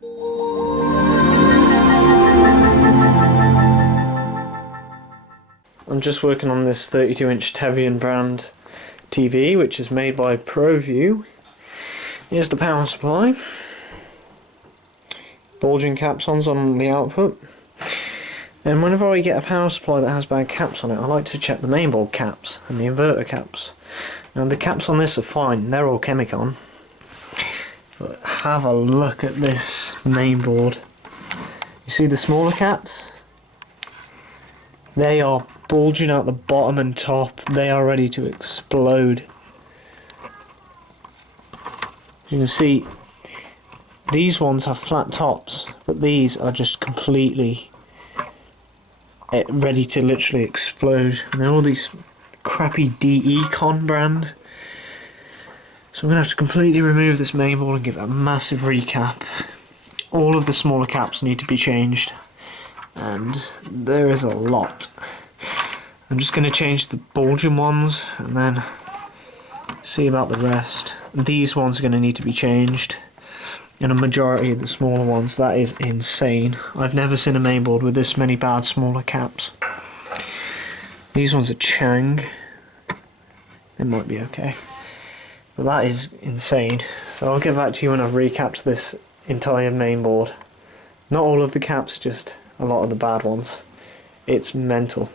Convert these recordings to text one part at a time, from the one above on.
I'm just working on this 32-inch Tevion brand TV, which is made by ProView. Here's the power supply. Bulging capsons on the output. And whenever I get a power supply that has bad caps on it, I like to check the mainboard caps and the inverter caps. Now the caps on this are fine, they're all Chemicon. But have a look at this mainboard. You see the smaller caps? They are bulging out the bottom and top. They are ready to explode. You can see these ones have flat tops, but these are just completely ready to literally explode. And they're all these crappy DE-Con brand. So I'm going to have to completely remove this mainboard and give it a massive recap. All of the smaller caps need to be changed, and there is a lot. I'm just going to change the bulging ones and then see about the rest. These ones are going to need to be changed, and a majority of the smaller ones. That is insane. I've never seen a mainboard with this many bad smaller caps. These ones are Chang. They might be okay, but that is insane. So I'll get back to you when I've recapped this entire mainboard. Not all of the caps, just a lot of the bad ones. It's mental.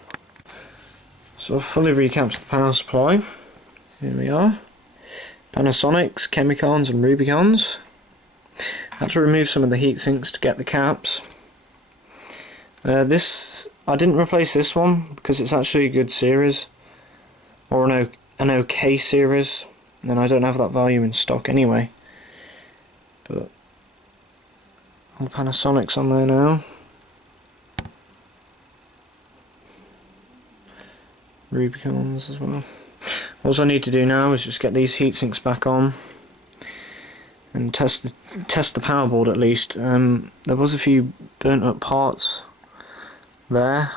So I've fully recapped the power supply. Here we are. Panasonics, Chemicons and Rubicons. I had to remove some of the heat sinks to get the caps. I didn't replace this one because it's actually a good series, or an okay series, and I don't have that volume in stock anyway. But all Panasonics on there now. Rubicons as well. All I need to do now is just get these heat sinks back on and test the power board at least. There was a few burnt up parts there.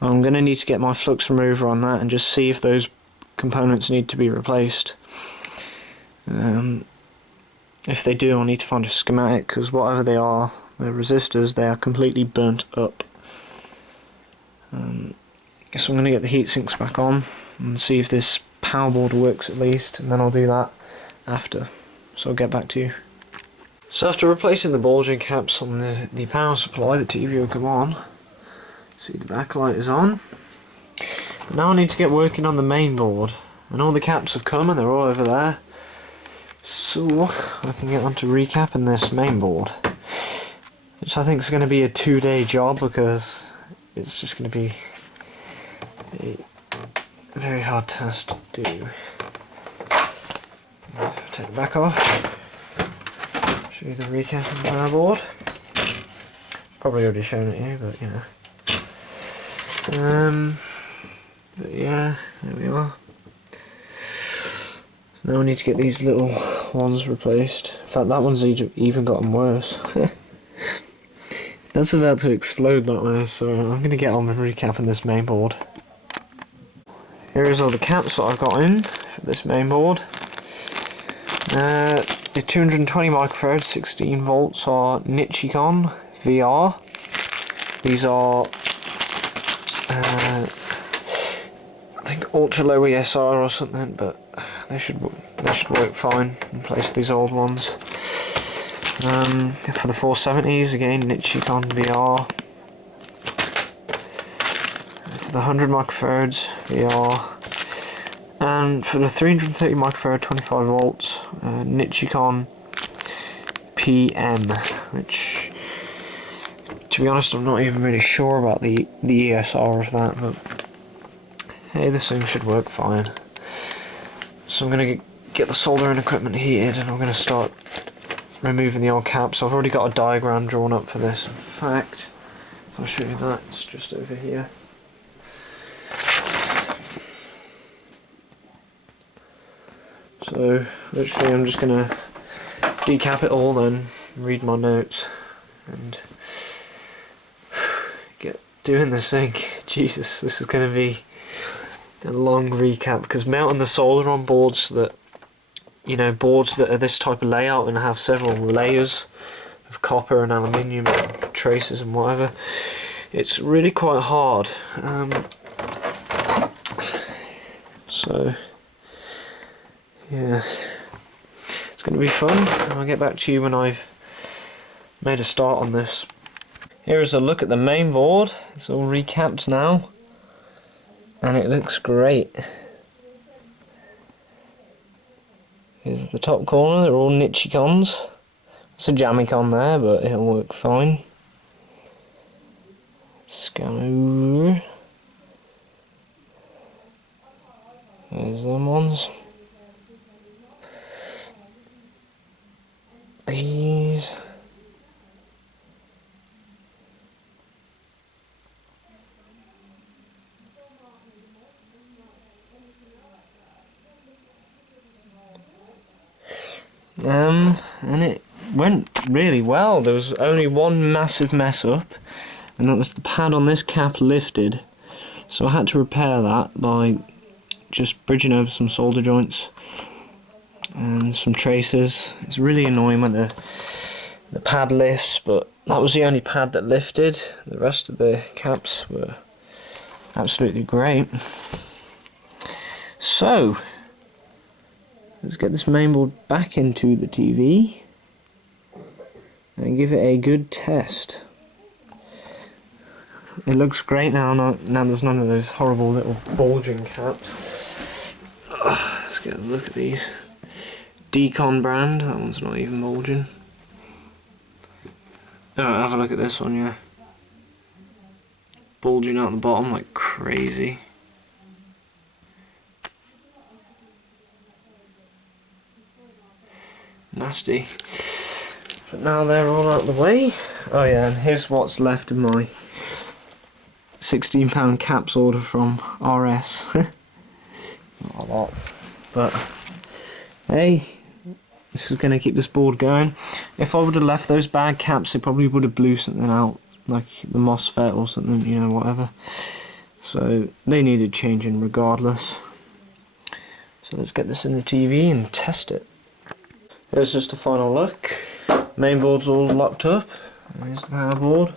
I'm going to need to get my flux remover on that and just see if those components need to be replaced. If they do, I'll need to find a schematic, because whatever they are, the resistors, they are completely burnt up. So I'm going to get the heat sinks back on and see if this power board works at least, and then I'll do that after. So I'll get back to you. So after replacing the bulging caps on the power supply, the TV will come on. See, the backlight is on. But now I need to get working on the main board, and all the caps have come and they're all over there. So I can get on to recapping this main board, which I think is going to be a 2-day job, because it's just going to be a very hard task to do. Take the back off, show you the recapping power board. Probably already shown it here, but you know. But yeah, there we are. Now we need to get these little ones replaced. In fact, that one's even gotten worse. That's about to explode that way, so I'm going to get on with recapping this main board. Here is all the caps that I've got in for this main board. The 220 microfarads, 16 volts are Nichicon VR. These are I think ultra low ESR or something, but they should work fine in place of these old ones. For the 470s, again Nichicon VR. For the 100 microfarads VR. And for the 330 microfarad 25 volts, Nichicon PM, which, to be honest, I'm not even really sure about the ESR of that, but hey, this thing should work fine. So I'm going to get the soldering equipment heated, and I'm going to start removing the old caps. I've already got a diagram drawn up for this. In fact, I'll show you that. It's just over here. So literally I'm just going to decap it all, then read my notes and get doing this thing. Jesus, this is going to be a long recap, because mounting the solder on boards that, you know, boards that are this type of layout and have several layers of copper and aluminium and traces and whatever. It's really quite hard. So yeah, it's going to be fun. I'll get back to you when I've made a start on this. Here is a look at the main board. It's all recapped now, and it looks great. Here's the top corner, they're all Nichicons. It's a Jamicon there, but it'll work fine. Scan over. There's them ones. These. And it went really well. There was only one massive mess up, and that was the pad on this cap lifted. So I had to repair that by just bridging over some solder joints and some traces. It's really annoying when the pad lifts, but that was the only pad that lifted. The rest of the caps were absolutely great. So let's get this mainboard back into the TV and give it a good test. It looks great now. Now there's none of those horrible little bulging caps. Let's get a look at these. Decon brand, that one's not even bulging. Oh, have a look at this one, yeah. Bulging out the bottom like crazy. Nasty. But now they're all out of the way. Oh yeah, and here's what's left of my £16 caps order from RS. Not a lot, but hey, this is going to keep this board going. If I would have left those bad caps, it probably would have blew something out, like the MOSFET or something, you know, whatever. So they needed changing regardless. So let's get this in the TV and test it. Here's just a final look. Mainboard's all locked up. Here's the power board.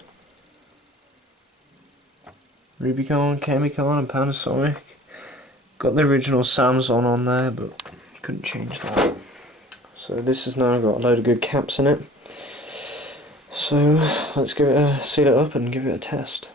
Rubicon, Chemicon and Panasonic. Got the original Samsung on there, but couldn't change that. So this has now got a load of good caps in it. So let's give it seal it up and give it a test.